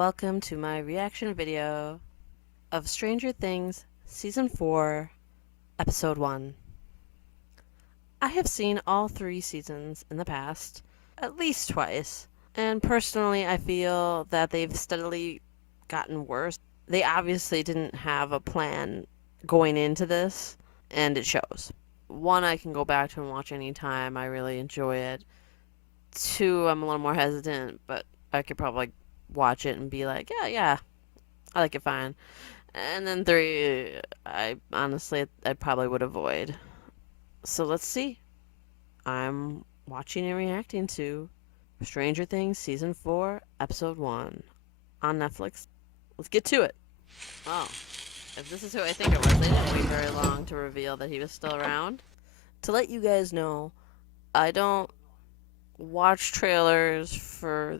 welcome to my reaction video of Stranger Things Season 4, Episode 1. I have seen all 3 seasons in the past, at least twice, and personally I feel that they've steadily gotten worse. They obviously didn't have a plan going into this, and it shows. 1, I can go back to and watch anytime, I really enjoy it. 2, I'm a little more hesitant, but I could probably watch it and be like, yeah, I like it fine. And then 3, I honestly, I probably would avoid. So let's see. I'm watching and reacting to Stranger Things Season 4, Episode 1 on Netflix. Let's get to it. Oh, if this is who I think it was, they didn't wait very long to reveal that he was still around. To let you guys know, I don't watch trailers for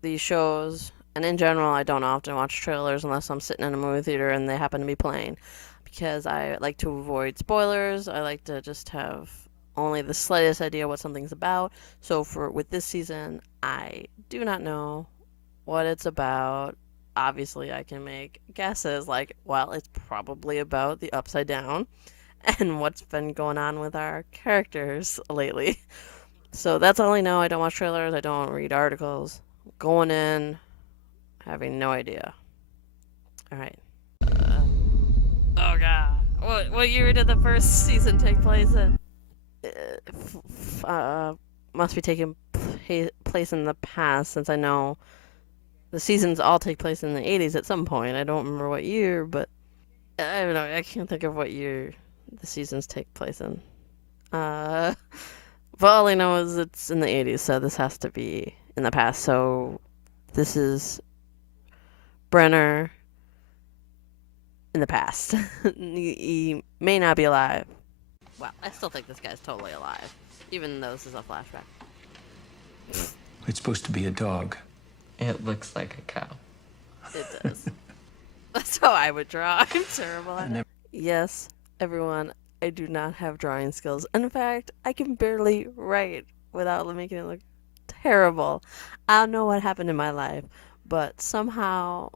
these shows, and in general, I don't often watch trailers unless I'm sitting in a movie theater and they happen to be playing, because I like to avoid spoilers. I like to just have only the slightest idea what something's about. So with this season, I do not know what it's about. Obviously, I can make guesses like, well, it's probably about the Upside Down and what's been going on with our characters lately. So that's all I know. I don't watch trailers. I don't read articles. Going in, having no idea. All right. Oh god. What year did the first season take place in? Must be taking place in the past, since I know the seasons all take place in the 80s at some point. I don't remember what year, but I don't know. I can't think of what year the seasons take place in. But all I know is it's in the 80s, so this has to be in the past. So this is Brenner in the past. He may not be alive. Wow, I still think this guy's totally alive, even though this is a flashback. It's supposed to be a dog. It looks like a cow. It does. That's how I would draw. I'm terrible at it. Yes, everyone, I do not have drawing skills. In fact, I can barely write without making it look terrible. I don't know what happened in my life, but somehow,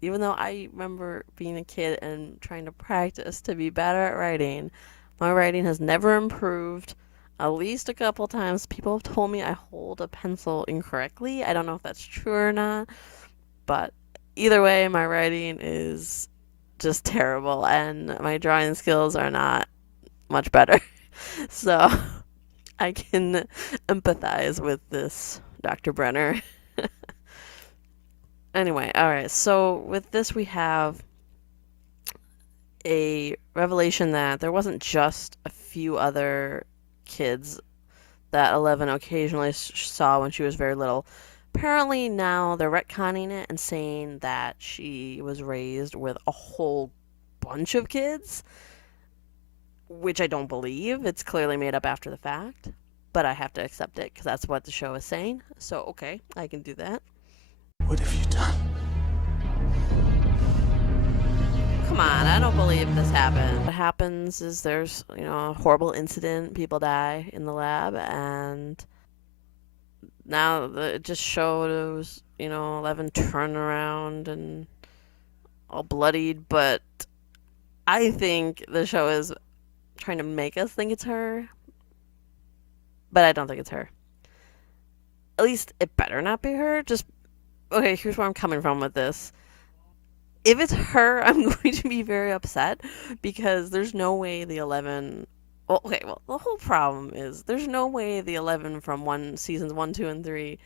even though I remember being a kid and trying to practice to be better at writing, my writing has never improved. At least a couple times people have told me I hold a pencil incorrectly. I don't know if that's true or not, but either way, my writing is just terrible and my drawing skills are not much better. So I can empathize with this Dr. Brenner. Anyway, alright, so with this we have a revelation that there wasn't just a few other kids that Eleven occasionally saw when she was very little. Apparently now they're retconning it and saying that she was raised with a whole bunch of kids, which I don't believe. It's clearly made up after the fact, but I have to accept it because that's what the show is saying. So okay, I can do that. What have you done? Come on, I don't believe this happened. What happens is there's, a horrible incident, people die in the lab, and now it just shows, 11 turn around and all bloodied, but I think the show is trying to make us think it's her, but I don't think it's her. At least it better not be her. Okay, here's where I'm coming from with this. If it's her, I'm going to be very upset because there's no way the 11... Well, the whole problem is there's no way the 11 from seasons 1, 2, and 3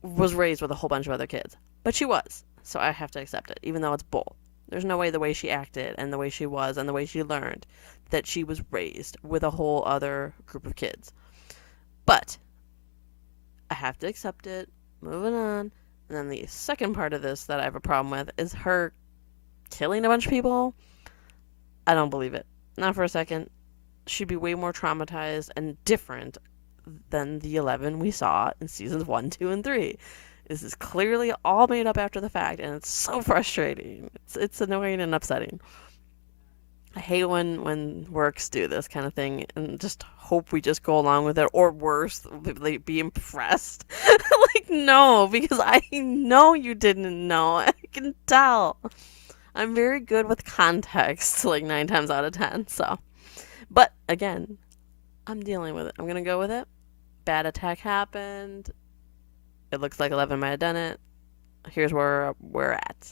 was raised with a whole bunch of other kids. But she was, so I have to accept it, even though it's bull. There's no way the way she acted and the way she was and the way she learned that she was raised with a whole other group of kids. But I have to accept it, moving on. And then the second part of this that I have a problem with is her killing a bunch of people. I don't believe it. Not for a second. She'd be way more traumatized and different than the 11 we saw in seasons 1, 2, and 3. This is clearly all made up after the fact, and it's so frustrating. It's annoying and upsetting. I hate when works do this kind of thing and just hope we just go along with it, or worse, like be impressed. Like, no, because I know you didn't know. I can tell. I'm very good with context, like 9 times out of 10. So, but again, I'm dealing with it. I'm gonna go with it. Bad attack happened. It looks like 11 might have done it. Here's where we're at.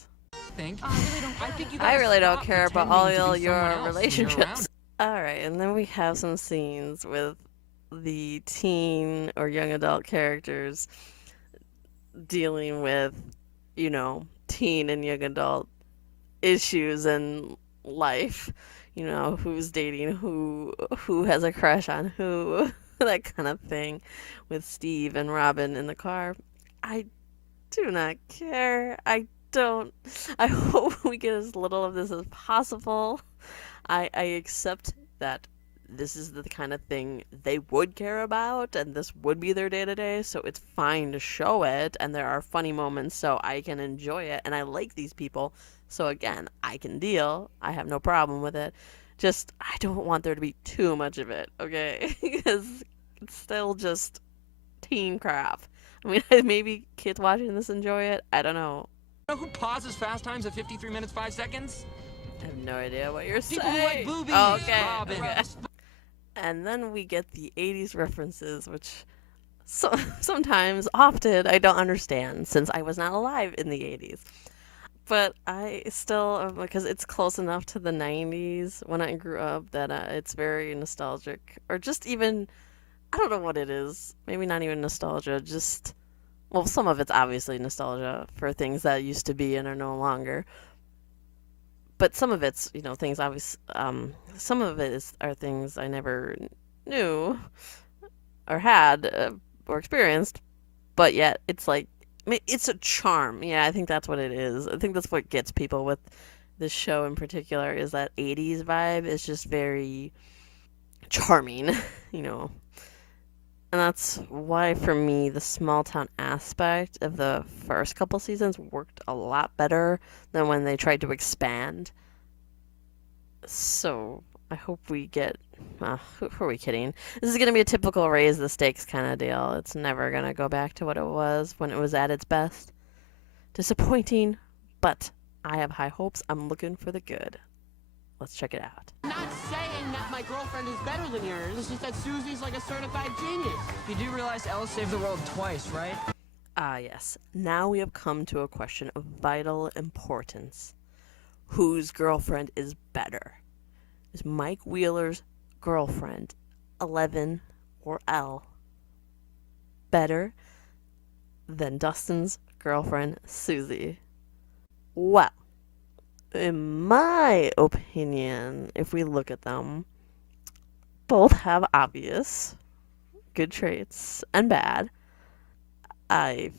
I really don't care about all your relationships. Alright, and then we have some scenes with the teen or young adult characters dealing with, teen and young adult issues in life. Who's dating who has a crush on who, that kind of thing with Steve and Robin in the car. I do not care. I hope we get as little of this as possible. I accept that this is the kind of thing they would care about and this would be their day to day, so it's fine to show it and there are funny moments so I can enjoy it and I like these people. So again, I can deal. I have no problem with it. Just I don't want there to be too much of it, okay? Because it's still just teen crap. I mean, maybe kids watching this enjoy it. I don't know. You know who pauses Fast Times at 53 minutes 5 seconds? I have no idea what you're saying. People who like boobies. Oh, okay. Robin. Okay. And then we get the 80s references, which sometimes, often, I don't understand since I was not alive in the 80s. But I still, because it's close enough to the 90s when I grew up that it's very nostalgic. Or just even, I don't know what it is. Maybe not even nostalgia, just, well, some of it's obviously nostalgia for things that used to be and are no longer. But some of it's, things obvious. Some of it are things I never knew or had or experienced, but yet it's like it's a charm. Yeah, I think that's what it is. I think that's what gets people with this show in particular is that 80s vibe is just very charming, And that's why for me the small town aspect of the first couple seasons worked a lot better than when they tried to expand. So I hope we get. Who are we kidding? This is going to be a typical raise the stakes kind of deal. It's never going to go back to what it was when it was at its best. Disappointing, but I have high hopes. I'm looking for the good. Let's check it out. I'm not saying that my girlfriend is better than yours. It's just that Susie's like a certified genius. You do realize Elle saved the world twice, right? Ah, yes. Now we have come to a question of vital importance. Whose girlfriend is better? Is Mike Wheeler's girlfriend, 11 or Elle, better than Dustin's girlfriend, Susie? Well, in my opinion, if we look at them, both have obvious good traits and bad. I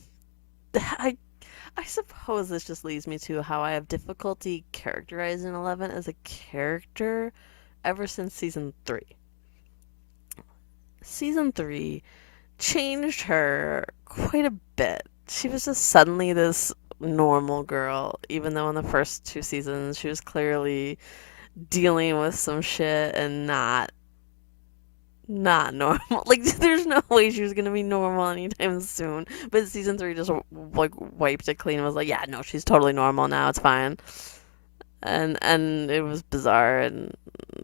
suppose this just leads me to how I have difficulty characterizing 11 as a character ever since season 3. Season 3 changed her quite a bit. She was just suddenly this normal girl, even though in the first 2 seasons she was clearly dealing with some shit and not normal. Like, there's no way she was gonna be normal anytime soon. But season 3 just like wiped it clean and was like, yeah, no, she's totally normal now. It's fine. And it was bizarre, and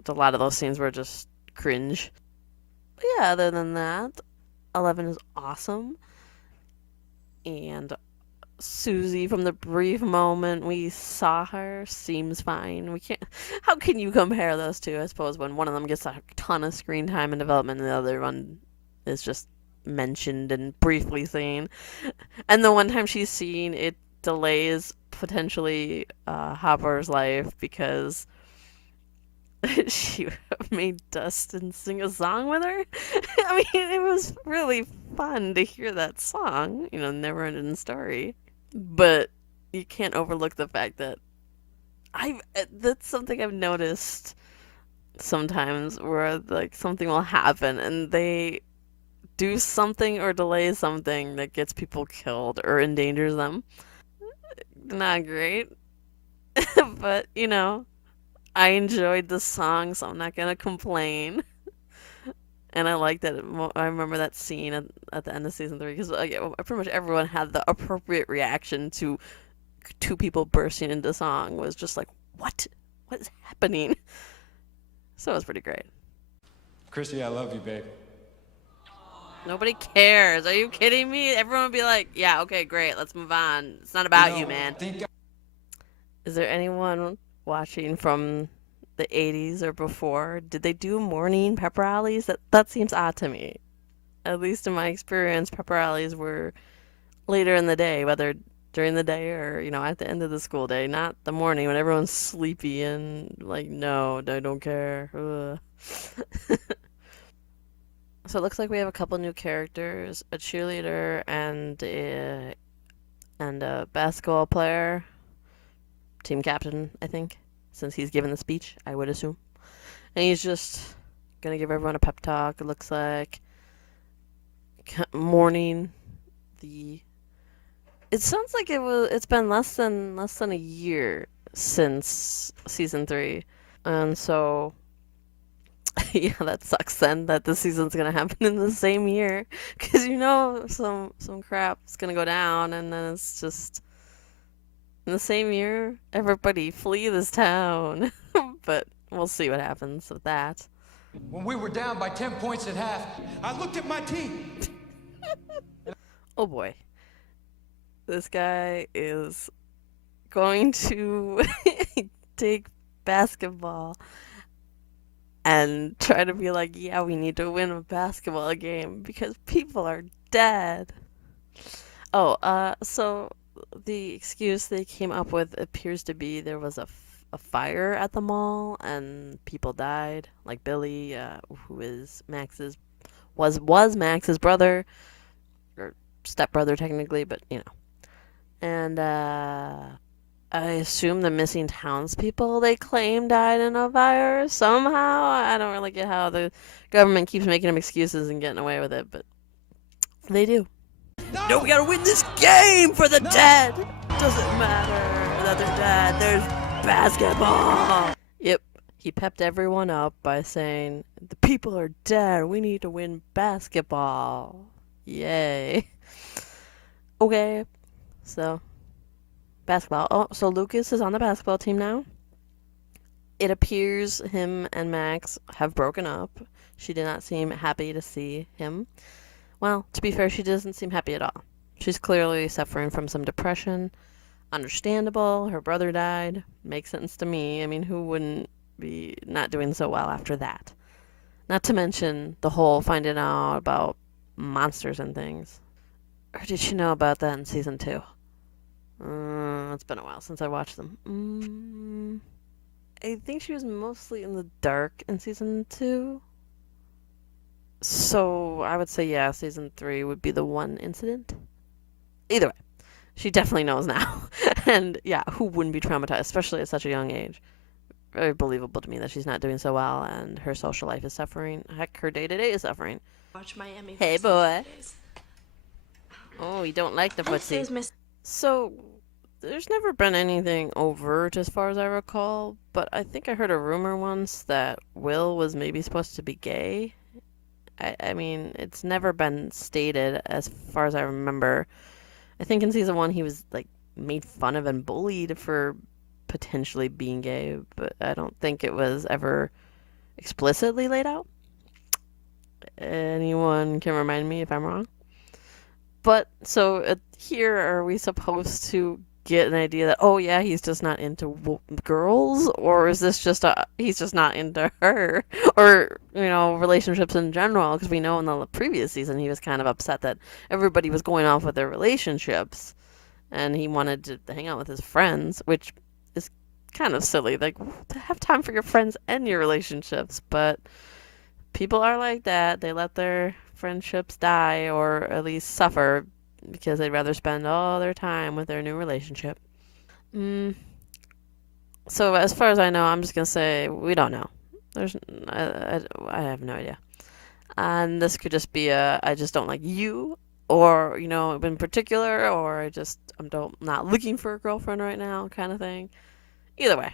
a lot of those scenes were just cringe. But yeah, other than that, 11 is awesome. And Susie, from the brief moment we saw her, seems fine. We can't. How can you compare those two? I suppose when one of them gets a ton of screen time and development, and the other one is just mentioned and briefly seen. And the one time she's seen, it delays potentially Hopper's life because she made Dustin sing a song with her. I mean, it was really fun to hear that song. Never ending story. But you can't overlook the fact that that's something I've noticed sometimes where like something will happen and they do something or delay something that gets people killed or endangers them. Not great. But, I enjoyed the song, so I'm not gonna complain. And I like that. I remember that scene at the end of season 3 because like, pretty much everyone had the appropriate reaction to two people bursting into song. Was just like, what? What is happening? So it was pretty great. Chrissy, I love you, babe. Nobody cares. Are you kidding me? Everyone would be like, yeah, okay, great, let's move on. It's not about you, man. Is there anyone watching from the 80s or before? Did they do morning pep rallies? That seems odd to me. At least in my experience, pep rallies were later in the day, whether during the day or, at the end of the school day, not the morning when everyone's sleepy and like, no, I don't care. Ugh. So it looks like we have a couple new characters, a cheerleader and a basketball player, team captain, I think, since he's given the speech, I would assume. And he's just gonna give everyone a pep talk. It looks like mourning the. It sounds like it's been less than a year since season 3, and so yeah, that sucks then that the season's gonna happen in the same year, because some crap's gonna go down, and then it's just in the same year. Everybody flee this town, but we'll see what happens with that. When we were down by 10 points at half, I looked at my team. Oh boy, this guy is going to take basketball and try to be like, yeah, we need to win a basketball game because people are dead. Oh, so the excuse they came up with appears to be there was a fire at the mall and people died, like Billy, who is was Max's brother, or stepbrother technically, but and I assume the missing townspeople they claim died in a fire somehow. I don't really get how the government keeps making them excuses and getting away with it, but they do. No, we gotta win this game for the dead! Doesn't matter that they're dead, there's basketball! Yep, he pepped everyone up by saying, the people are dead, we need to win basketball. Yay. Okay, so basketball. Oh, so Lucas is on the basketball team now. It appears him and Max have broken up. She did not seem happy to see him. Well, to be fair, she doesn't seem happy at all. She's clearly suffering from some depression. Understandable. Her brother died. Makes sense to me. I mean, who wouldn't be not doing so well after that? Not to mention the whole finding out about monsters and things. Or did she know about that in season 2? It's been a while since I watched them. I think she was mostly in the dark in season 2. So I would say, yeah, season 3 would be the one incident. Either way, she definitely knows now. And yeah, who wouldn't be traumatized, especially at such a young age? Very believable to me that she's not doing so well and her social life is suffering. Heck, her day-to-day is suffering. Watch Miami. Hey, boy. Oh, you don't like the footsie. So, there's never been anything overt as far as I recall, but I think I heard a rumor once that Will was maybe supposed to be gay. I mean, it's never been stated as far as I remember. I think in season 1 he was, like, made fun of and bullied for potentially being gay, but I don't think it was ever explicitly laid out. Anyone can remind me if I'm wrong? But, so, here are we supposed to get an idea that, oh yeah, he's just not into girls? Or is this just he's just not into her? Or, relationships in general? Because we know in the previous season he was kind of upset that everybody was going off with their relationships. And he wanted to hang out with his friends, which is kind of silly. Like, to have time for your friends and your relationships. But people are like that. They let their friendships die or at least suffer because they'd rather spend all their time with their new relationship. So as far as I know, I'm just gonna say we don't know. I have no idea. And this could just be I just don't like you, or in particular, or I'm not looking for a girlfriend right now kind of thing. Either way,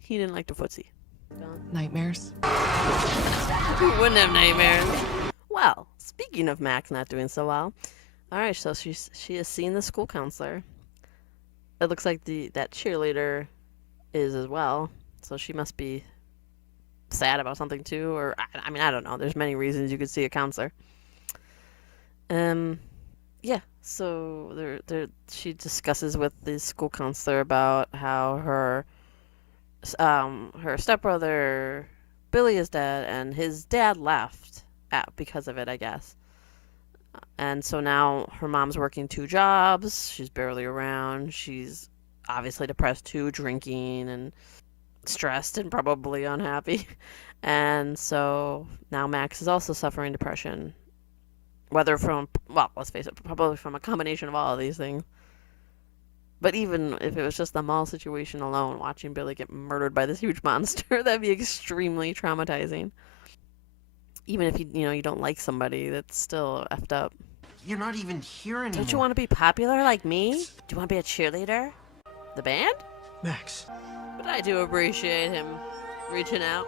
he didn't like the footsie. Nightmares? Who wouldn't have nightmares? Well, speaking of Max not doing so well, all right, so she has seen the school counselor. It looks like that cheerleader is as well, so she must be sad about something too, or I mean I don't know. There's many reasons you could see a counselor. Um, yeah. So she discusses with the school counselor about how her stepbrother Billy is dead, and his dad left because of it, I guess. And so now her mom's working 2 jobs. She's barely around. She's obviously depressed too, drinking and stressed and probably unhappy. And so now Max is also suffering depression. Whether from, well, let's face it, probably from a combination of all of these things. But even if it was just the mall situation alone, watching Billy get murdered by this huge monster, that'd be extremely traumatizing. Even if you don't like somebody, that's still effed up. You're not even here anymore. Don't you want to be popular like me? Do you want to be a cheerleader? The band? Max. But I do appreciate him reaching out.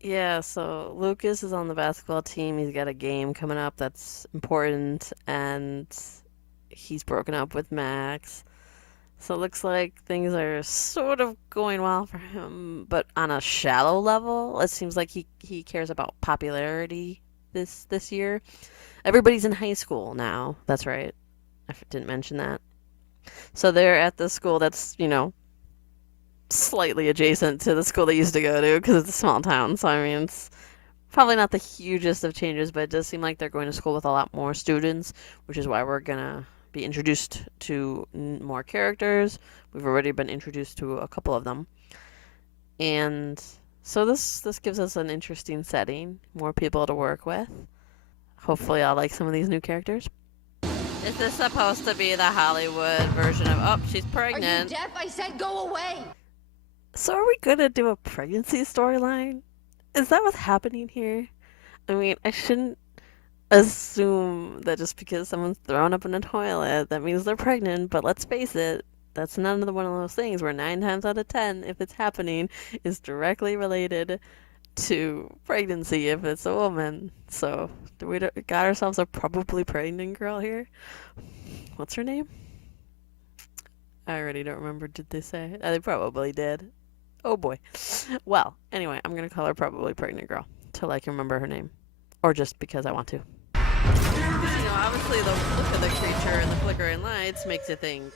Yeah, so Lucas is on the basketball team. He's got a game coming up that's important, and he's broken up with Max. So it looks like things are sort of going well for him, but on a shallow level. It seems like he cares about popularity this year. Everybody's in high school now. That's right. I didn't mention that. So they're at the school that's, slightly adjacent to the school they used to go to because it's a small town. So, I mean, it's probably not the hugest of changes, but it does seem like they're going to school with a lot more students, which is why we're going to be introduced to more characters. We've already been introduced to a couple of them. And so this gives us an interesting setting, more people to work with. Hopefully I'll like some of these new characters. Is this supposed to be the Hollywood version of, oh, she's pregnant? Are you deaf? I said go away! So are we gonna do a pregnancy storyline? Is that what's happening here? I mean, I shouldn't assume that just because someone's thrown up in a toilet, that means they're pregnant, but let's face it, that's one of those things where 9 times out of 10, if it's happening, is directly related to pregnancy if it's a woman. So, do we got ourselves a probably pregnant girl here? What's her name? I already don't remember. Did they say? They probably did. Oh boy. Well, anyway, I'm gonna call her probably pregnant girl till I can remember her name, or just because I want to. Obviously the look of the creature and the flickering lights makes you think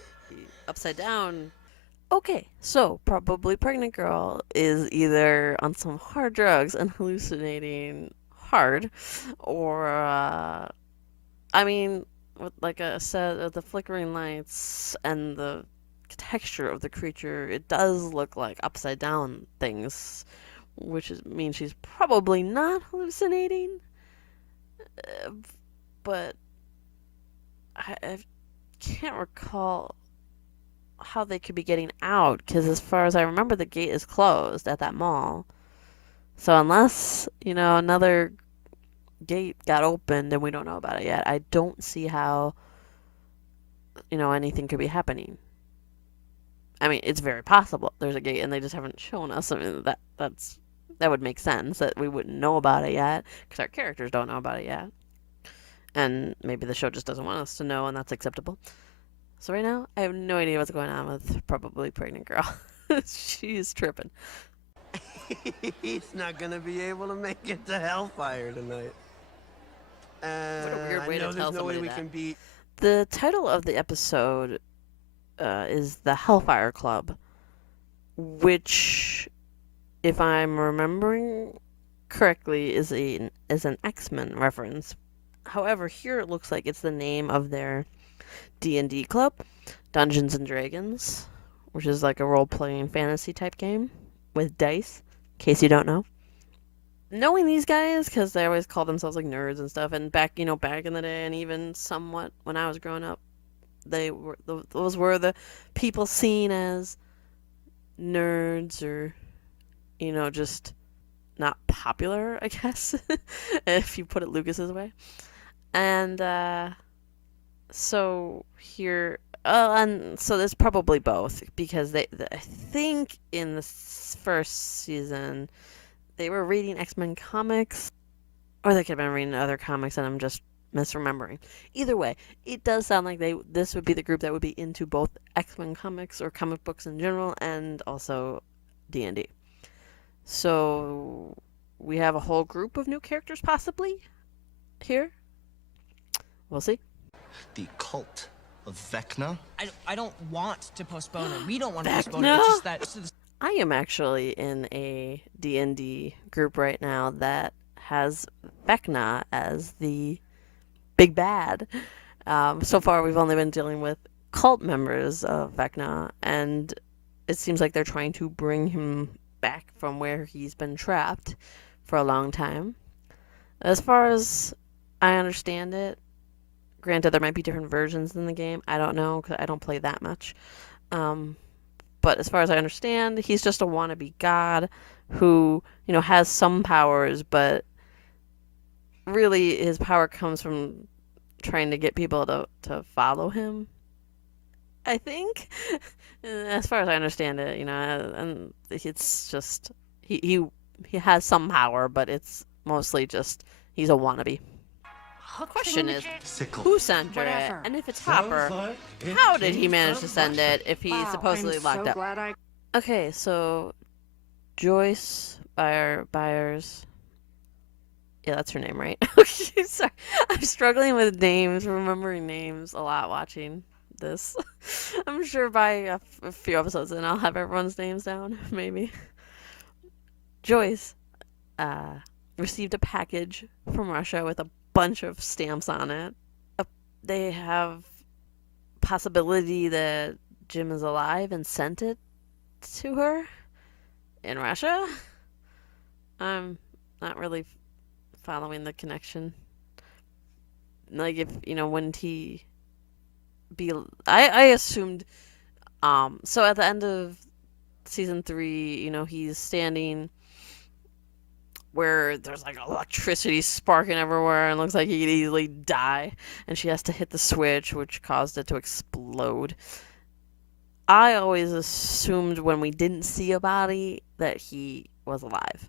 upside down. Okay, so probably pregnant girl is either on some hard drugs and hallucinating hard, or I mean, with like I said, the flickering lights and the texture of the creature, it does look like upside down things, which means she's probably not hallucinating. But I can't recall how they could be getting out, because as far as I remember, the gate is closed at that mall. So unless, another gate got opened and we don't know about it yet, I don't see how, anything could be happening. I mean, it's very possible there's a gate and they just haven't shown us. I mean, that would make sense that we wouldn't know about it yet because our characters don't know about it yet. And maybe the show just doesn't want us to know, and that's acceptable. So right now, I have no idea what's going on with probably pregnant girl. She's tripping. He's not gonna be able to make it to Hellfire tonight. What a weird way I know to tell there's no way somebody we that. can beat. The title of the episode is the Hellfire Club, which, if I'm remembering correctly, is an X-Men reference. However, here it looks like it's the name of their D&D club, Dungeons and Dragons, which is like a role-playing fantasy type game with dice, in case you don't know. Knowing these guys, because they always call themselves like nerds and stuff, and back in the day, and even somewhat when I was growing up, those were the people seen as nerds, or just not popular, I guess, if you put it Lucas's way. And so here, and so there's probably both, because I think in the first season they were reading X-Men comics, or they could have been reading other comics and I'm just misremembering. Either way, it does sound like this would be the group that would be into both X-Men comics or comic books in general and also D&D. So we have a whole group of new characters possibly here. We'll see. The cult of Vecna? I don't want to postpone it. We don't want to postpone it. Vecna? It's just that. I am actually in a D&D group right now that has Vecna as the big bad. So far, we've only been dealing with cult members of Vecna, and it seems like they're trying to bring him back from where he's been trapped for a long time. As far as I understand it, granted, there might be different versions in the game. I don't know, because I don't play that much. But as far as I understand, he's just a wannabe god who, has some powers, but really his power comes from trying to get people to follow him, I think. As far as I understand it, and it's just he has some power, but it's mostly just he's a wannabe. The question is, Sickle. who sent it? Whatever. And if it's Hopper, how did he manage to send it if he's supposedly locked up? Okay, so Joyce Byers. Yeah, that's her name, right? Okay, sorry. I'm struggling with names, remembering names a lot watching this. I'm sure by a few episodes in I'll have everyone's names down, maybe. Joyce received a package from Russia with a bunch of stamps on it. They have possibility that Jim is alive and sent it to her in Russia. I'm not really following the connection. Like, if wouldn't he be? I assumed. So at the end of season 3, he's standing where there's like electricity sparking everywhere and looks like he could easily die, and she has to hit the switch, which caused it to explode. I always assumed when we didn't see a body that he was alive.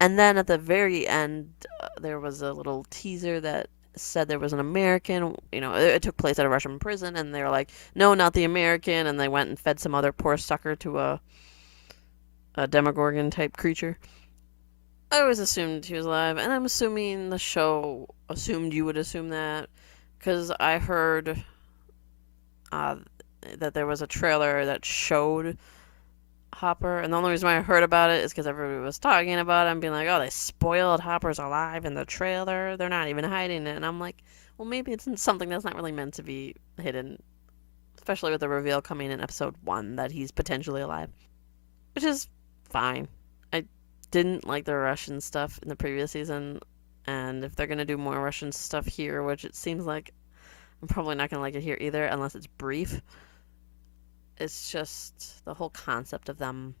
And then at the very end, there was a little teaser that said there was an American. It took place at a Russian prison, and they were like, no, not the American, and they went and fed some other poor sucker to a Demogorgon-type creature. I always assumed he was alive, and I'm assuming the show assumed you would assume that, because I heard that there was a trailer that showed Hopper, and the only reason why I heard about it is because everybody was talking about it and being like, oh, they spoiled Hopper's alive in the trailer, they're not even hiding it, and I'm like, well, maybe it's something that's not really meant to be hidden, especially with the reveal coming in episode 1 that he's potentially alive, which is fine. I didn't like the Russian stuff in the previous season, and if they're going to do more Russian stuff here, which it seems like I'm probably not going to like it here either unless it's brief. It's just the whole concept of them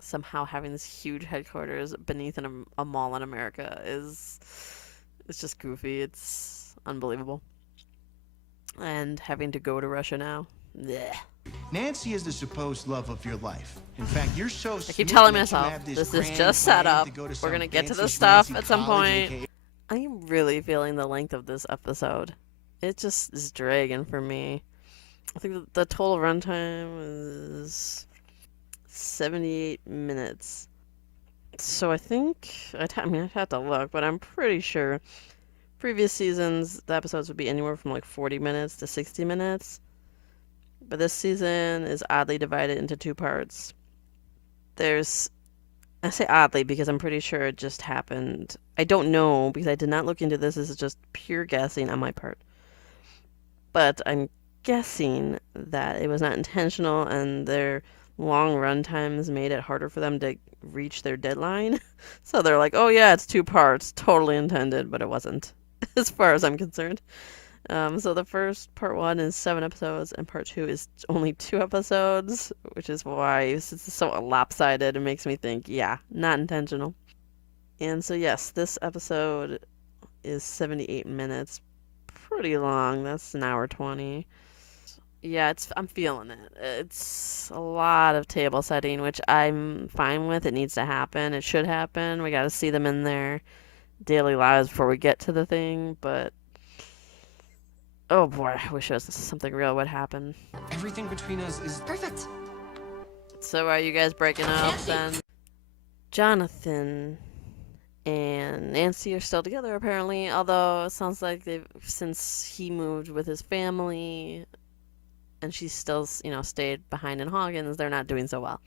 somehow having this huge headquarters beneath a mall in America it's just goofy. It's unbelievable. And having to go to Russia now. Blech. Nancy is the supposed love of your life. In fact, you're so I keep telling myself, this is just set up. We're going to get to the stuff at some point. I am really feeling the length of this episode. It just is dragging for me. I think the total runtime is 78 minutes. So I think, I'd have to look, but I'm pretty sure previous seasons, the episodes would be anywhere from like 40 minutes to 60 minutes. But this season is oddly divided into 2 parts. I say oddly because I'm pretty sure it just happened. I don't know because I did not look into this. This is just pure guessing on my part. But I'm guessing that it was not intentional and their long run times made it harder for them to reach their deadline. So they're like, oh yeah, it's 2 parts. Totally intended, but it wasn't, as far as I'm concerned. So the first part 1 is 7 episodes and part 2 is only 2 episodes, which is why it's so lopsided. It makes me think, yeah, not intentional. And so yes, this episode is 78 minutes. Pretty long. That's an hour 20. Yeah, I'm feeling it. It's a lot of table setting, which I'm fine with. It needs to happen. It should happen. We got to see them in their daily lives before we get to the thing, but oh boy, I wish it was something real would happen. Everything between us is Perfect. So are you guys breaking up Nancy. then? Jonathan and Nancy are still together apparently, although it sounds like they've since he moved with his family and she's still, stayed behind in Hoggins, they're not doing so well.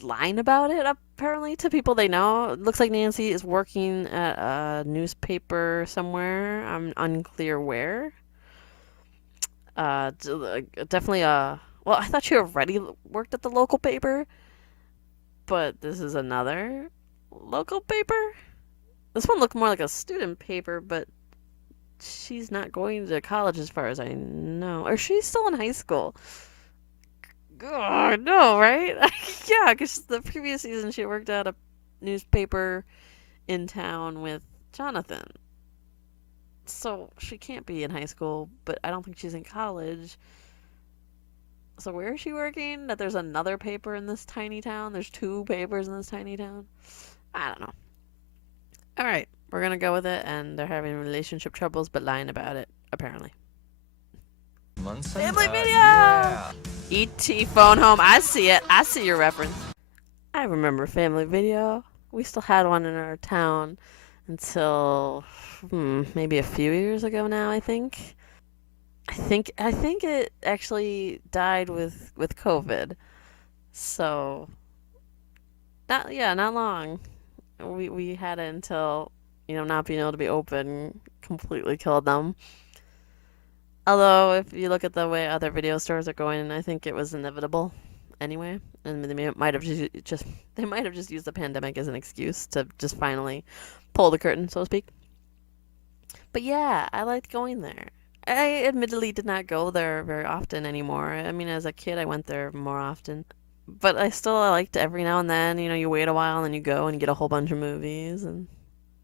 Lying about it apparently to people they know. It looks like Nancy is working at a newspaper somewhere. I'm unclear where. Definitely well, I thought she already worked at the local paper, but this is another local paper. This one looked more like a student paper, but she's not going to college as far as I know. Or she's still in high school. Oh, no, right? Yeah, because the previous season she worked at a newspaper in town with Jonathan. So she can't be in high school, but I don't think she's in college. So where is she working? That there's another paper in this tiny town? There's two papers in this tiny town? I don't know. Alright, we're gonna go with it, and they're having relationship troubles, but lying about it, apparently. Family video! Yeah. E.T. Phone Home. I see it. I see your reference. I remember Family Video. We still had one in our town until maybe a few years ago now, I think. I think it actually died with COVID. So not long. We had it until, not being able to be open completely killed them. Although, if you look at the way other video stores are going, I think it was inevitable anyway. And might have just used the pandemic as an excuse to just finally pull the curtain, so to speak. But yeah, I liked going there. I admittedly did not go there very often anymore. I mean, as a kid, I went there more often. But I still liked every now and then, you wait a while and then you go and you get a whole bunch of movies, and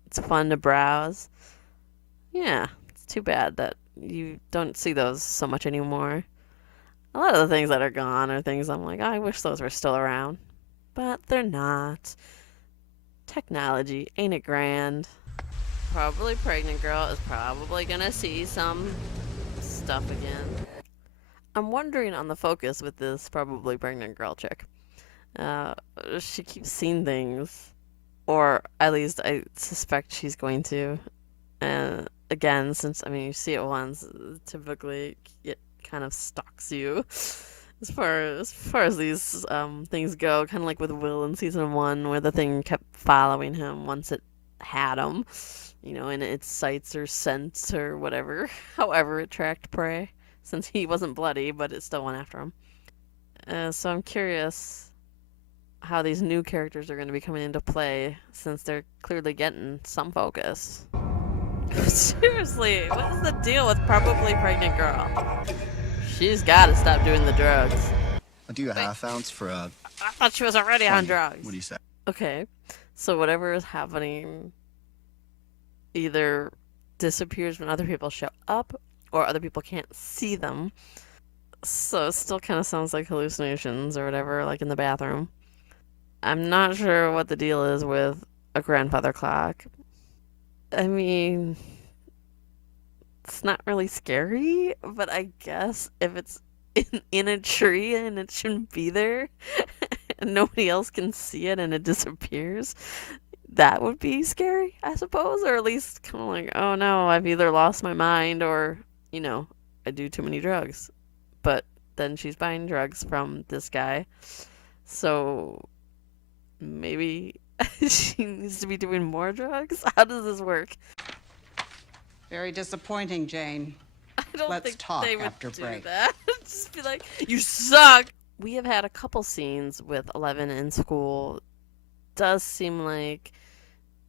it's fun to browse. Yeah, it's too bad that you don't see those so much anymore. A lot of the things that are gone are things I'm like, oh, I wish those were still around. But they're not. Technology, ain't it grand? Probably pregnant girl is probably gonna see some stuff again. I'm wondering on the focus with this probably pregnant girl chick. She keeps seeing things, or at least I suspect she's going to. And again, since you see it once, typically it kind of stalks you. As far as these things go, kind of like with Will in season 1, where the thing kept following him once it had him, and its sights or scents or whatever, however it tracked prey, since he wasn't bloody, but it still went after him. So I'm curious how these new characters are going to be coming into play, since they're clearly getting some focus. Seriously, what is the deal with probably pregnant girl? She's got to stop doing the drugs. I'll do a half ounce for a... I thought she was already on drugs. What do you say? Okay, so whatever is happening either disappears when other people show up, or other people can't see them. So it still kind of sounds like hallucinations or whatever, like in the bathroom. I'm not sure what the deal is with a grandfather clock. I mean, it's not really scary, but I guess if it's in a tree and it shouldn't be there, and nobody else can see it and it disappears, that would be scary, I suppose, or at least kind of like, oh no, I've either lost my mind or, I do too many drugs. But then she's buying drugs from this guy, so maybe she needs to be doing more drugs? How does this work? Very disappointing, Jane. I don't Let's think talk they would after do break. that. Just be like, you suck! We have had a couple scenes with Eleven in school. Does seem like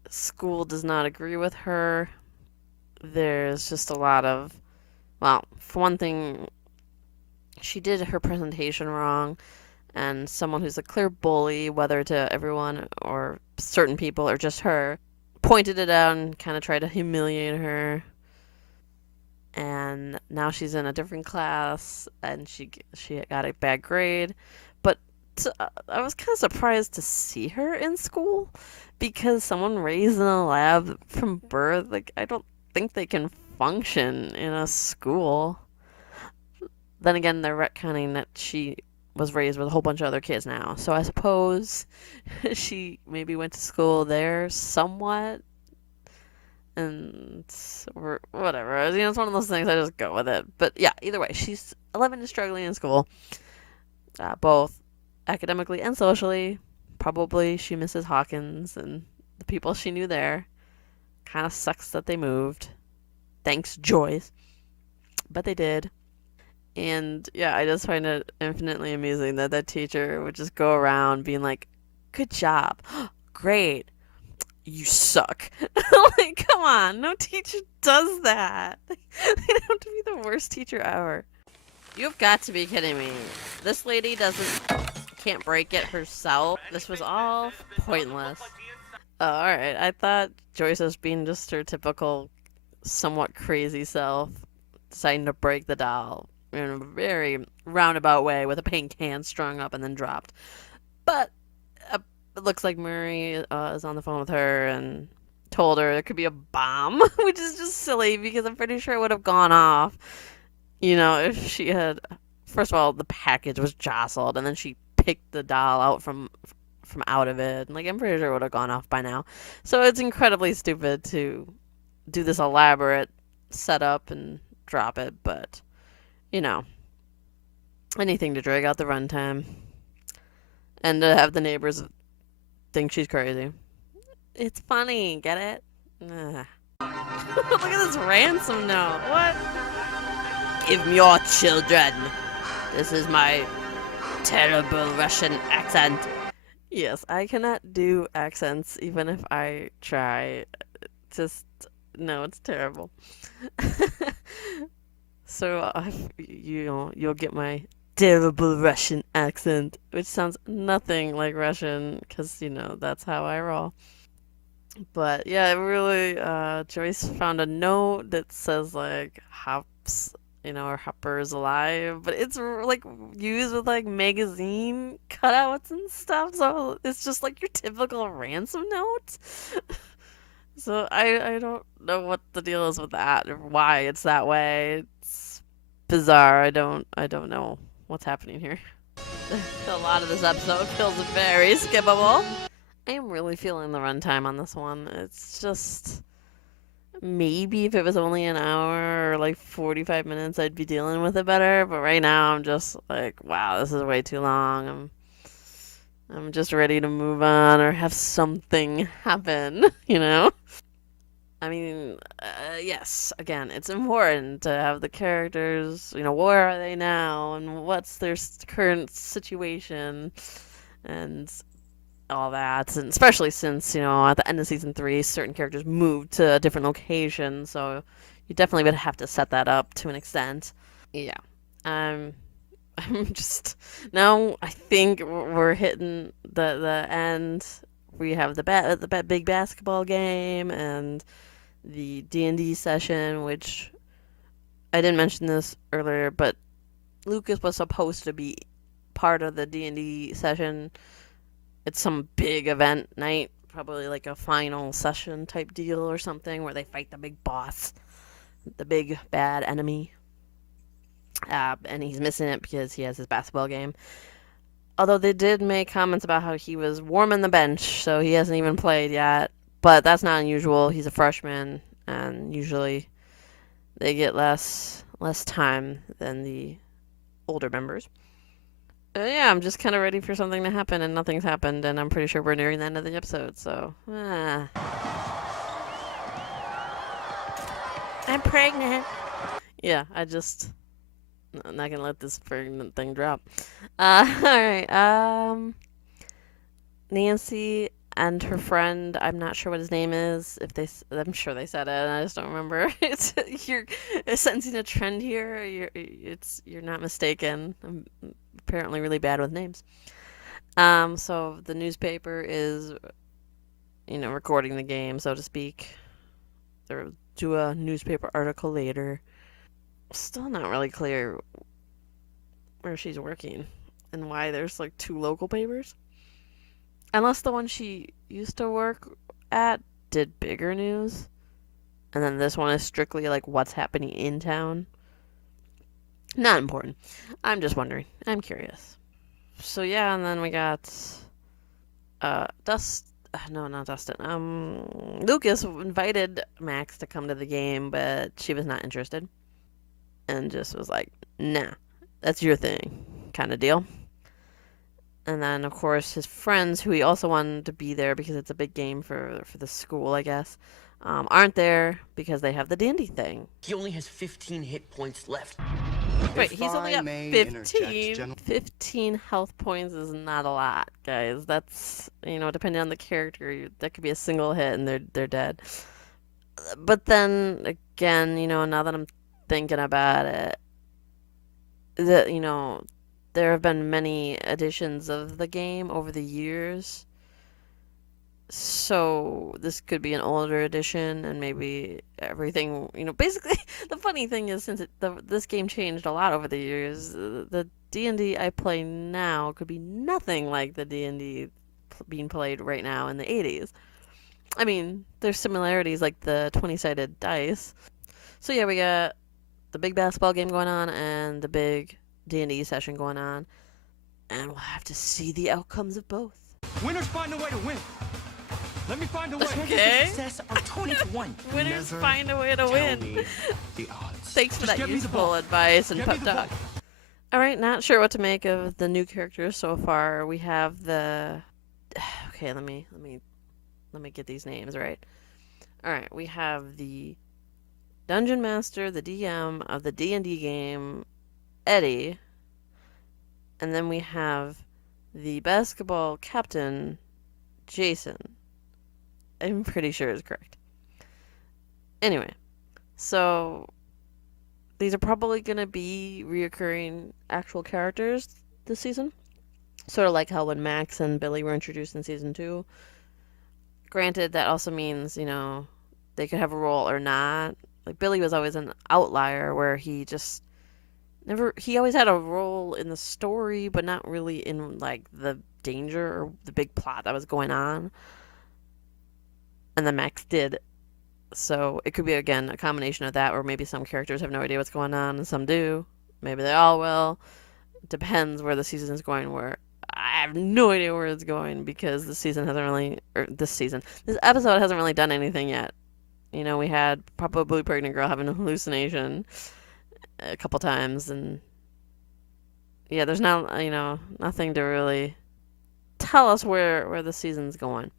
school does not agree with her. There's just a lot of, well, for one thing, she did her presentation wrong, and someone who's a clear bully, whether to everyone or certain people or just her, pointed it out and kind of tried to humiliate her. and now she's in a different class, and she got a bad grade. But I was kind of surprised to see her in school because someone raised in a lab from birth, like I don't think they can function in a school. Then again, they're retconning that she was raised with a whole bunch of other kids now. So I suppose she maybe went to school there somewhat, and or whatever. You know, it's one of those things. I just go with it. But yeah, either way, she's 11 and struggling in school, both academically and socially. Probably she misses Hawkins and the people she knew there. Kind of sucks that they moved. Thanks, Joyce. But they did. And yeah, I just find it infinitely amusing that that teacher would just go around being like, "Good job. Great. You suck." Like, come on. No teacher does that. They have to be the worst teacher ever. You've got to be kidding me. This lady can't break it herself. This was all pointless. Oh, alright. I thought Joyce was being just her typical, somewhat crazy self, deciding to break the doll in a very roundabout way with a paint can strung up and then dropped. But it looks like Murray is on the phone with her and told her there could be a bomb, which is just silly because I'm pretty sure it would have gone off, you know, if she had. First of all, the package was jostled, and then she picked the doll out from out of it. Like, I'm pretty sure it would have gone off by now. So it's incredibly stupid to do this elaborate setup and drop it, but you know, anything to drag out the runtime and to have the neighbors think she's crazy. It's funny, get it? Ugh. Look at this ransom note. What? Give me your children. This is my terrible Russian accent. Yes, I cannot do accents even if I try. Just, no, it's terrible. So, you'll get my terrible Russian accent, which sounds nothing like Russian, because, you know, that's how I roll. But, yeah, it really, Joyce found a note that says, like, Hops, you know, or Hopper's alive, but it's, like, used with, like, magazine cutouts and stuff, so it's just, like, your typical ransom note. So, I don't know what the deal is with that, or why it's that way. It's bizarre. I don't know what's happening here. A lot of this episode feels very skippable. I am really feeling the runtime on this one. It's just, maybe if it was only an hour or like 45 minutes, I'd be dealing with it better. But right now, I'm just like, wow, this is way too long. I'm just ready to move on or have something happen, you know? I mean, yes, again, it's important to have the characters, you know, where are they now and what's their current situation and all that. And especially since, you know, at the end of season 3, certain characters moved to a different location, so you definitely would have to set that up to an extent. Yeah. I'm just, now I think we're hitting the end. We have the big basketball game and the D&D session, which I didn't mention this earlier, but Lucas was supposed to be part of the D&D session. It's some big event night, probably like a final session type deal or something where they fight the big boss, the big bad enemy. And he's missing it because he has his basketball game. Although they did make comments about how he was warming the bench, so he hasn't even played yet. But that's not unusual. He's a freshman, and usually they get less time than the older members. Yeah, I'm just kind of ready for something to happen, and nothing's happened, and I'm pretty sure we're nearing the end of the episode, so... I'm pregnant. Yeah, I'm not gonna let this pregnant thing drop. Alright, Nancy and her friend, I'm not sure what his name is. I'm sure they said it, and I just don't remember. You're sensing a trend here. You're not mistaken. I'm apparently really bad with names. So the newspaper is, you know, recording the game, so to speak. They'll do a newspaper article later. Still not really clear where she's working and why there's like 2 local papers. Unless the one she used to work at did bigger news. And then this one is strictly like what's happening in town. Not important. I'm just wondering. I'm curious. So yeah, and then we got no, not Dustin. Lucas invited Max to come to the game, but she was not interested. And just was like, nah, that's your thing, kind of deal. And then, of course, his friends, who he also wanted to be there because it's a big game for the school, I guess, aren't there because they have the D&D thing. He only has 15 hit points left. Wait, If he's only I got may 15. interject, General- 15 health points is not a lot, guys. That's, depending on the character, that could be a single hit and they're dead. But then, again, now that I'm thinking about it, there have been many editions of the game over the years. So this could be an older edition, and maybe everything, basically, the funny thing is, since this game changed a lot over the years, the D&D I play now could be nothing like the D&D being played right now in the 80s. I mean, there's similarities like the 20-sided dice. So yeah, we got the big basketball game going on and the big D&D session going on, and we'll have to see the outcomes of both. Winners find a way to win. Let me find a way. Okay. Success are 20 to 1. Winners Never find a way to Tell win. me the odds. Thanks for Just that get me the useful ball. advice and Get me pep the talk. ball. All right, not sure what to make of the new characters so far. We have the okay. Let me get these names right. All right, we have the Dungeon Master, the DM of the D&D game, Eddie, and then we have the basketball captain, Jason. I'm pretty sure is correct. Anyway, so these are probably going to be reoccurring actual characters this season. Sort of like how when Max and Billy were introduced in season 2. Granted, that also means, they could have a role or not. Like, Billy was always an outlier where he always had a role in the story, but not really in, like, the danger or the big plot that was going on. And then Max did. So it could be, again, a combination of that, or maybe some characters have no idea what's going on and some do. Maybe they all will. Depends where the season is going, where I have no idea where it's going because this episode hasn't really done anything yet. We had probably pregnant girl having a hallucination a couple times, and yeah, there's not, nothing to really tell us where the season's going.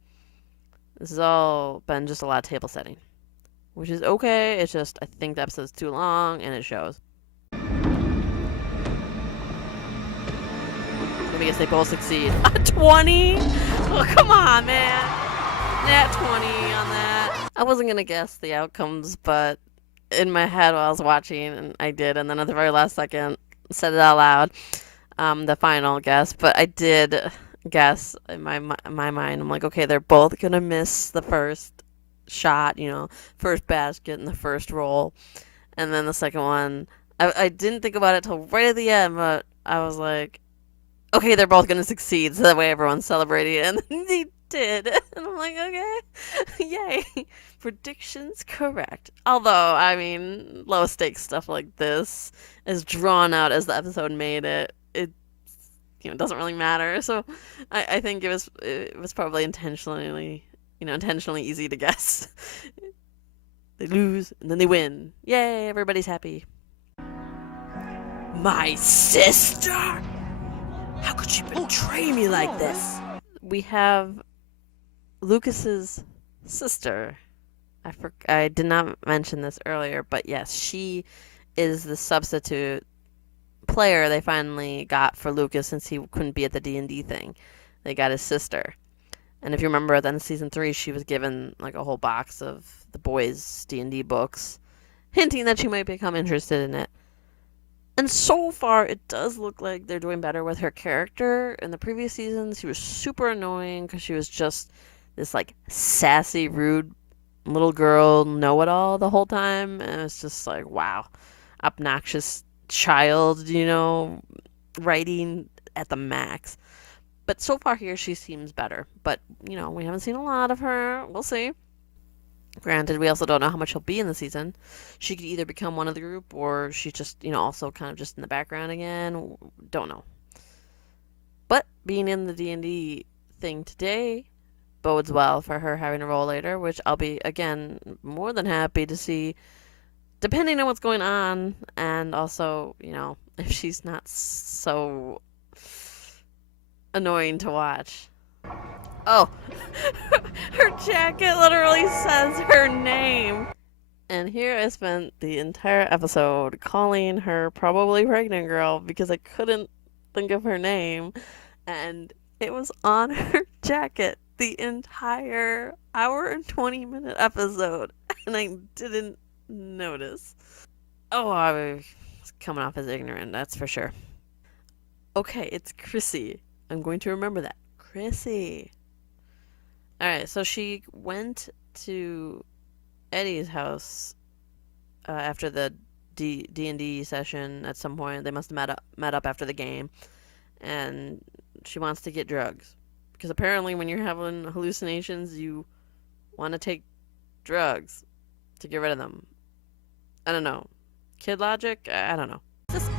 This has all been just a lot of table setting, which is okay. It's just I think the episode's too long, and it shows. I guess they both succeed. 20? Oh, come on, man. Nat 20 on that. I wasn't going to guess the outcomes, but in my head while I was watching, and I did, and then at the very last second, said it out loud, the final guess. But I did guess in my mind. I'm like, okay, they're both going to miss the first shot, first basket and the first roll. And then the second one, I didn't think about it till right at the end, but I was like, okay, they're both going to succeed, so that way everyone's celebrating, and they did. And I'm like, okay, yay. Predictions correct. Although, I mean, low-stakes stuff like this, as drawn out as the episode made it, it doesn't really matter. So I think it was probably intentionally easy to guess. They lose, and then they win. Yay, everybody's happy. My sister! How could she betray me like this? We have Lucas's sister. I did not mention this earlier, but yes, she is the substitute player they finally got for Lucas since he couldn't be at the D&D thing. They got his sister. And if you remember at the end of season 3, she was given like a whole box of the boys' D&D books, hinting that she might become interested in it. And so far, it does look like they're doing better with her character. In the previous seasons, she was super annoying because she was just this, like, sassy, rude little girl know-it-all the whole time. And it's just like, wow. obnoxious child, writing at the max. But so far here, she seems better. But, we haven't seen a lot of her. We'll see. Granted, we also don't know how much she'll be in the season. She could either become one of the group or she's just, also kind of just in the background again. Don't know. But being in the D&D thing today bodes well for her having a role later, which I'll be, again, more than happy to see, depending on what's going on, and also, if she's not so annoying to watch. Oh, her jacket literally says her name. And here I spent the entire episode calling her probably pregnant girl because I couldn't think of her name. And it was on her jacket the entire hour and 20-minute episode. And I didn't notice. Oh, I was coming off as ignorant, that's for sure. Okay, it's Chrissy. I'm going to remember that. Chrissy. Alright, so she went to Eddie's house after the D&D session at some point. They must have met up after the game. And she wants to get drugs. Because apparently when you're having hallucinations, you want to take drugs to get rid of them. I don't know. Kid logic? I don't know. Is this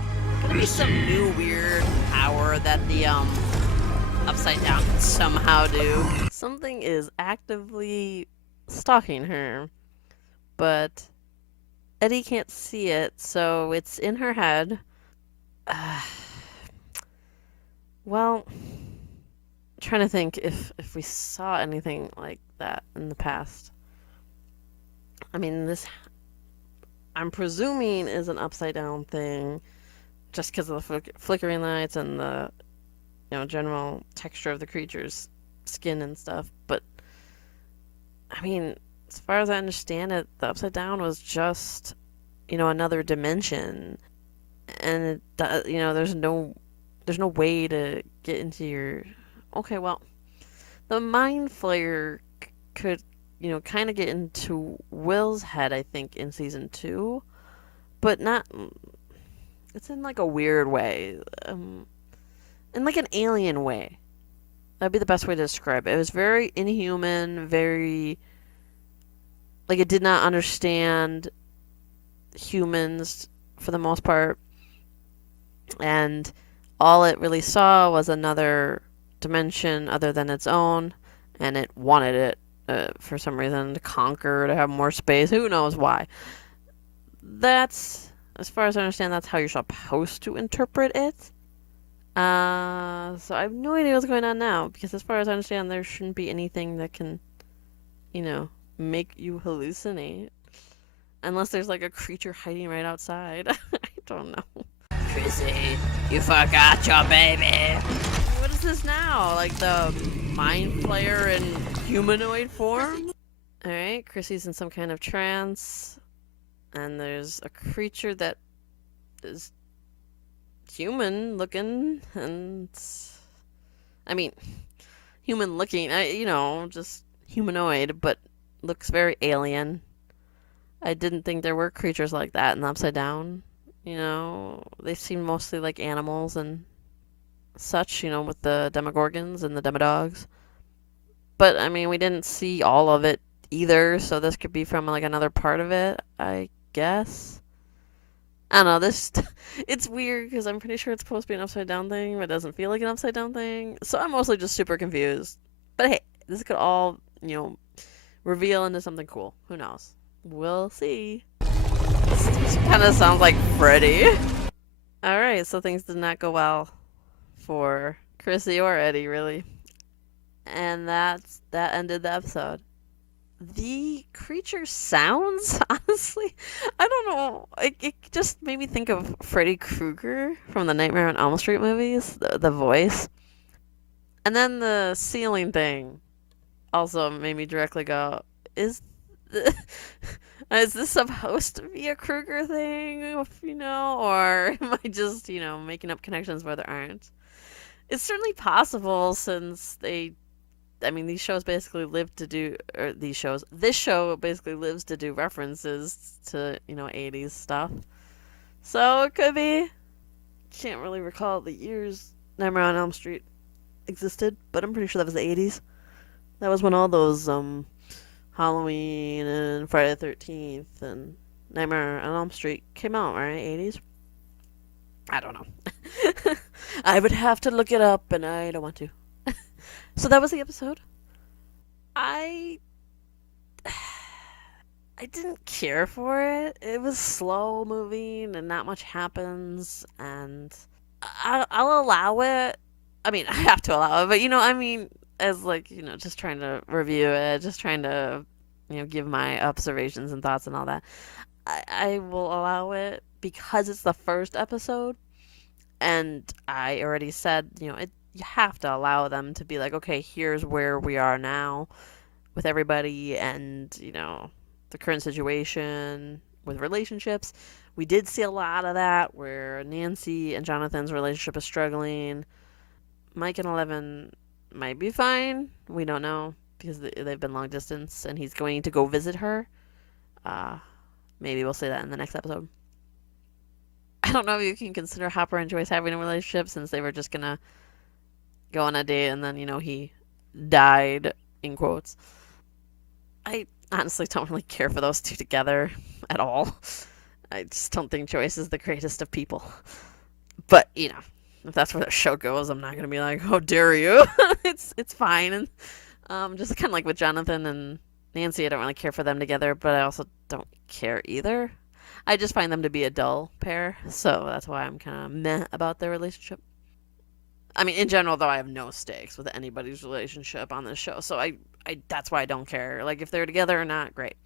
gonna be some new weird power that the Upside Down can somehow do? Something is actively stalking her, but Eddie can't see it, so it's in her head. Well, I'm trying to think if we saw anything like that in the past. I mean, this, I'm presuming, is an Upside Down thing, just because of the flickering lights and the, general texture of the creature's skin and stuff. But, I mean, as far as I understand it, the Upside Down was just, another dimension. And, there's no way to get into your... Okay, well, the Mind Flayer could, kind of get into Will's head, I think, in Season 2. But not... It's in, like, a weird way. In, like, an alien way. That'd be the best way to describe it. It was very inhuman, very... Like, it did not understand humans, for the most part. And all it really saw was another dimension other than its own. And it wanted it, for some reason, to conquer, to have more space. Who knows why. That's... As far as I understand, that's how you're supposed to interpret it. So I have no idea what's going on now, because as far as I understand, there shouldn't be anything that can, make you hallucinate. Unless there's, like, a creature hiding right outside. I don't know. Chrissy, you forgot your baby. What is this now? Like the Mind Flayer in humanoid form? Alright, Chrissy's in some kind of trance. And there's a creature that is human looking, and I mean, human looking, just humanoid, but looks very alien. I didn't think there were creatures like that in the Upside Down. They seem mostly like animals and such, with the Demogorgons and the Demodogs. But, I mean, we didn't see all of it either, so this could be from, like, another part of it, I guess. I don't know, it's weird, because I'm pretty sure it's supposed to be an upside down thing, but it doesn't feel like an upside down thing, so I'm mostly just super confused. But hey, this could all, reveal into something cool. Who knows? We'll see. This kind of sounds like Freddy. Alright, so things did not go well for Chrissy or Eddie, really. And that ended the episode. The creature sounds, honestly, I don't know. It just made me think of Freddy Krueger from the Nightmare on Elm Street movies, the voice. And then the ceiling thing also made me directly go, is this supposed to be a Krueger thing, or am I just, making up connections where there aren't? It's certainly possible, since these shows basically live to do, this show basically lives to do references to, 80s stuff. So it could be. Can't really recall the years Nightmare on Elm Street existed, but I'm pretty sure that was the 80s. That was when all those Halloween and Friday the 13th and Nightmare on Elm Street came out, right? 80s? I don't know. I would have to look it up, and I don't want to. So that was the episode. I I didn't care for it. It was slow moving and not much happens, and I'll allow it. I mean, I have to allow it, but I mean, as like, just trying to review it, just trying to, give my observations and thoughts and all that. I will allow it because it's the first episode, and I already said, you have to allow them to be like, okay, here's where we are now with everybody, and the current situation with relationships. We did see a lot of that where Nancy and Jonathan's relationship is struggling. Mike and Eleven might be fine. We don't know because they've been long distance, and he's going to go visit her. Maybe we'll say that in the next episode. I don't know if you can consider Hopper and Joyce having a relationship since they were just gonna go on a date and then, he died, in quotes. I honestly don't really care for those two together at all. I just don't think Joyce is the greatest of people. But, if that's where the show goes, I'm not gonna be like, "How dare you?" It's fine. And just kind of like with Jonathan and Nancy, I don't really care for them together, but I also don't care either. I just find them to be a dull pair, so that's why I'm kind of meh about their relationship. I mean, in general, though, I have no stakes with anybody's relationship on this show, so I that's why I don't care. Like, if they're together or not, great.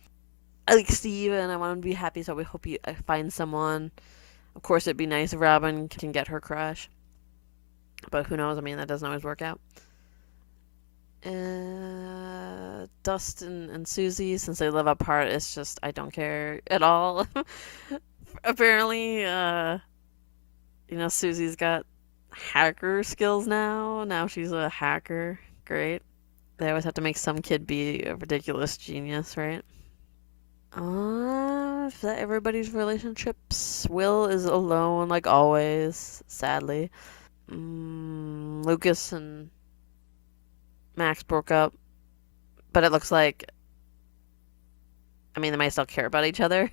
I like Steve, and I want him to be happy, so we hope I find someone. Of course, it'd be nice if Robin can get her crush, but who knows? I mean, that doesn't always work out. Dustin and Susie, since they live apart, it's just I don't care at all. Apparently, Susie's got hacker skills now. Now she's a hacker. Great. They always have to make some kid be a ridiculous genius, right? Is that everybody's relationships? Will is alone, like always, sadly. Lucas and Max broke up, but it looks like, I mean, they might still care about each other.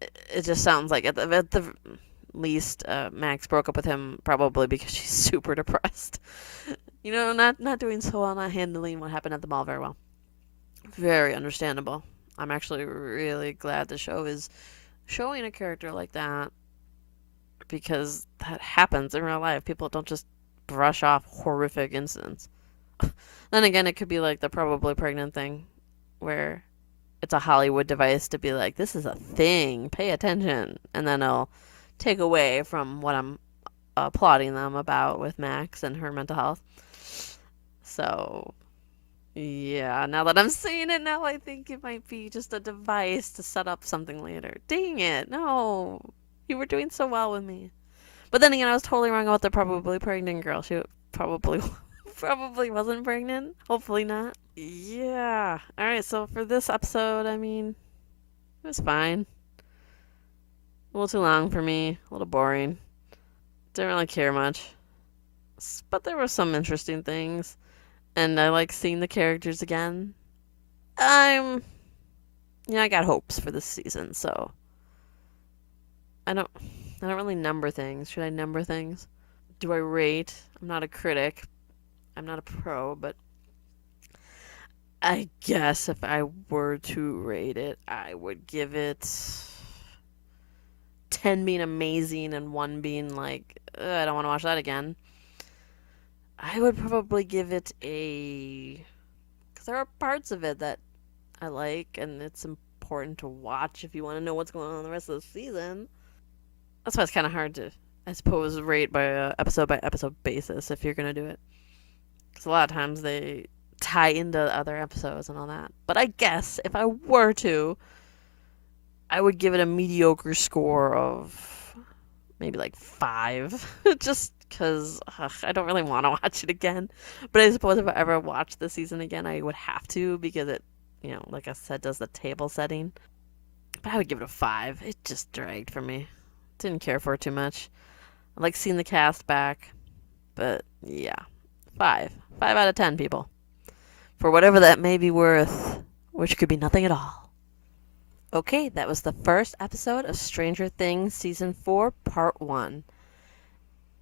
It just sounds like at the least, Max broke up with him probably because she's super depressed. Not doing so well, not handling what happened at the mall very well. Very understandable. I'm actually really glad the show is showing a character like that because that happens in real life. People don't just brush off horrific incidents. Then again, it could be like the probably pregnant thing where it's a Hollywood device to be like, this is a thing, pay attention. And then it'll take away from what I'm applauding them about with Max and her mental health. So, yeah, now that I'm saying it now, I think it might be just a device to set up something later. Dang it, no. You were doing so well with me. But then again, I was totally wrong about the probably pregnant girl. She probably wasn't pregnant. Hopefully not. Yeah. Alright, so for this episode, I mean, it was fine. A little too long for me. A little boring. Didn't really care much. But there were some interesting things. And I like seeing the characters again. I got hopes for this season, so I don't really number things. Should I number things? Do I rate? I'm not a critic. I'm not a pro, but I guess if I were to rate it, I would give it 10 being amazing and 1 being like, I don't want to watch that again. I would probably give it a... because there are parts of it that I like, and it's important to watch if you want to know what's going on in the rest of the season. That's why it's kind of hard to, I suppose, rate by episode basis if you're going to do it. Because a lot of times they tie into other episodes and all that. But I guess if I were to, I would give it a mediocre score of maybe like 5. Just because I don't really want to watch it again. But I suppose if I ever watch the season again, I would have to because it, like I said, does the table setting. But I would give it a 5. It just dragged for me. Didn't care for it too much. I like seeing the cast back. But yeah, 5. 5 out of 10, people. For whatever that may be worth, which could be nothing at all. Okay, that was the first episode of Stranger Things Season 4, Part 1.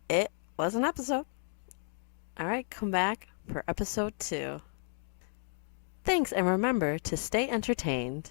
It was an episode. Alright, come back for Episode 2. Thanks, and remember to stay entertained.